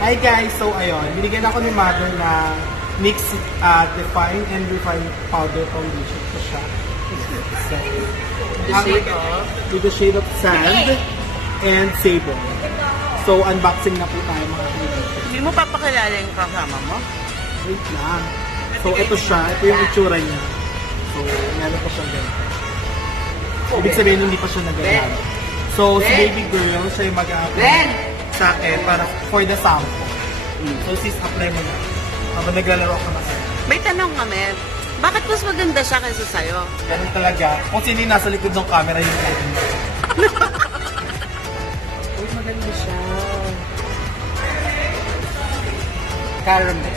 Hi guys! So ayun, binigyan ako ni Mother na mix Define and Refine Powder Foundation. Ito siya. With the shade of sand and sable. So unboxing na po tayo mga kaibigan. Hindi mo papakilala yung kasama mo? Wait lang. So ito siya. Ito yung itsura niya. So meron pa siyang ganito. Ibig sabihin hindi pa siya nagagamit. So si baby girl, siya yung mag-a-apply sa akin para for the sample. So sis, apply mo na. Habang naglalaro ka na sa'yo. May tanong kami, bakit mas maganda siya kaysa sa'yo? Ganun talaga. Kung sino yung nasa likod ng camera, yung maganda. Uy, maganda siya. Caramel.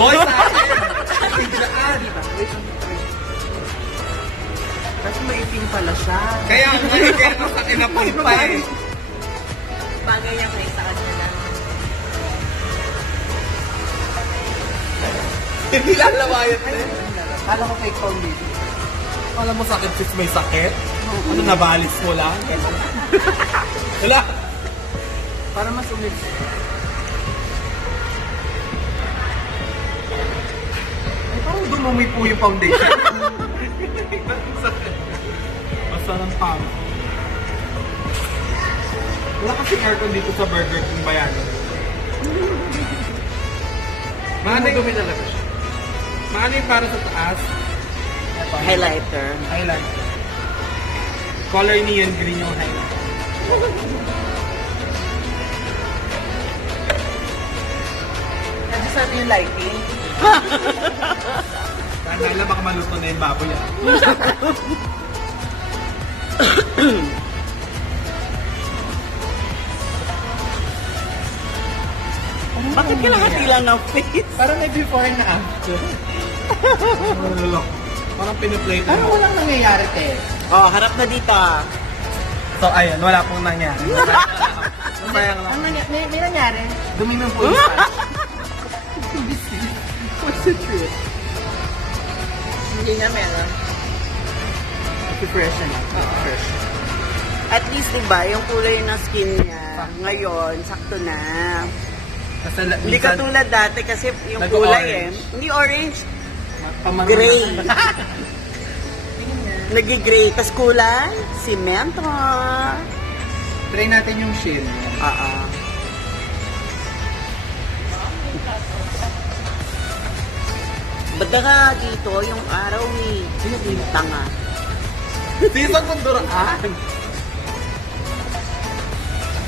Boy, sa akin! Diba? Wait, kasi maitim pala siya. Kaya nasa akin na pulpa eh. Bagay yan kayo sa kanya lang. Hindi lalawayan din. Kala ko fake foundation. Kala mo sakit sis may sakit? Ano, nabalis mo lang? Wala. Para mas umil. Ay, parang dumumi po yung foundation. Basta ng pang. Wala kasing aircon dito sa Burger King Bayanan. Maano dumi talaga siya. Maano yung para sa taas? Highlighter. Highlighter. Color neon green yung highlighter. Kasi sabi yung lighting. Kala baka maluto na yung baboy ah. Bakit kalahati lang ng face? Parang may before and after. Parang piniplate na. Parang walang nangyayari, te. Oh, harap na dito. So ayun, wala pong nangyari. Masayang lang. May nangyari. Dumi ng po yung What's the truth? Hindi na meron. fresh na. Fresh. At least, diba, yung kulay ng skin niya, ngayon, sakto na. Kasi Hindi katulad dati kasi yung kulay eh. Hindi orange, pamano gray. Nagi-gray. Tapos kulay, simento. Try natin yung shell. Oo. Banda ka dito, yung araw eh. Tanga. Season kunduraan.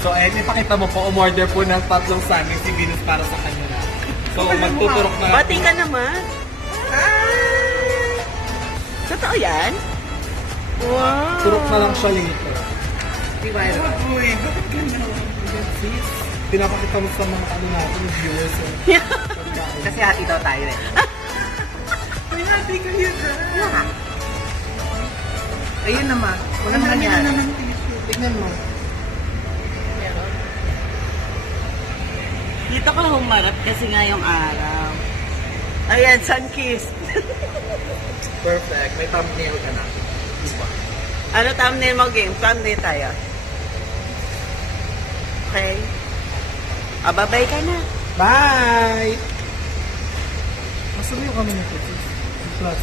So, ayun, ipakita mo po, umorder po ng 3 saging si Venus para sa kanya na. So, magtuturok na. Bati ka naman. Totoo yan? Wow. Turok na lang siya later. Diba? Uy, bakit ganyan? Sis, pinapakita mo sa mga ano natin, viewers. Kasi hati daw tayo eh. May hati ka yun na. Ayun naman. Walang nangyari. Tignan mo. Dito ka humarap kasi nga yung araw. Ayan, sun-kissed. Perfect. May thumbnail ka na. Diba? Ano thumbnail mo, game? Thumbnail tayo. Okay. Babay ka na. Bye! Masuloy kami nito. Plus.